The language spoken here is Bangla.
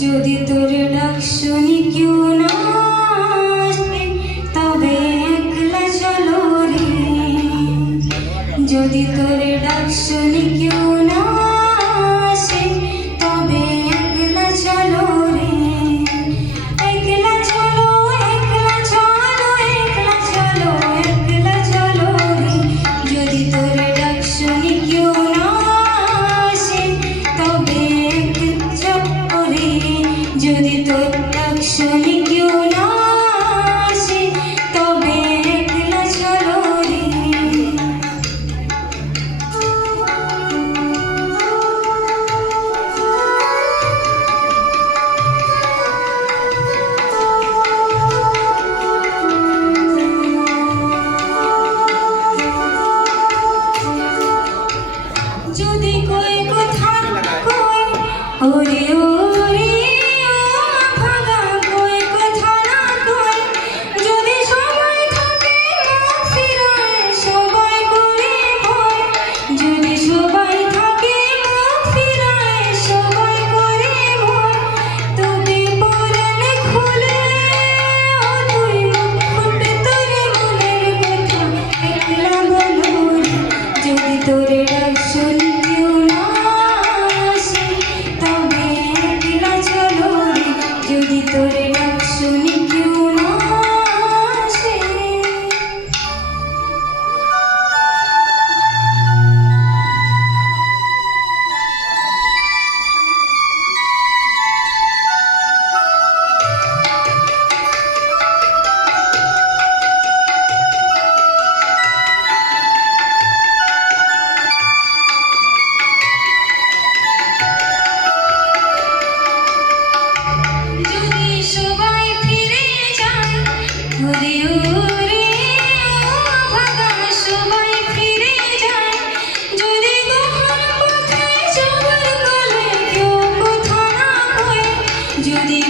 যদি তোর ডাক শুনি কেউ না আসে, তবে একলা চলো রে। যদি তোর ডাক শুনি কেউ না আসে, তবে একলা চলো রে। একলা চলো, একলা চলো, একলা চলো, একলা চলো রে। যদি তোর ডাক শুনি কেউ না আসে, তবে একলা চলো রে। যদি তোর ডাক শুনি কেউ না আসে, তবে একলা চলো রে। যদি কই কথা কই ওরে ওরে ও ভাগা, কই কথা না কই। যদি সবাই থাকে মুখ ফিরায়, সবাই করে ভয়। যদি সবাই থাকে মুখ ফিরায়, সবাই করে ভয়। তবে পরাণ খুলে ও তুই মুখ ফুটে তোর মনের কথা একলা বলো রে। যদি তোরে ডাক শুনি কেউ না আসে, তবে একলা চলো রে। যদি তোরে ডাক শুনি কেউ না আসে। যদি সবাই ফিরে যায় ওরে ওরে ও ভাগা, সবাই ফিরে যায়। যদি গোপন পথে সবার গলে কেউ কথা না কয়, যদি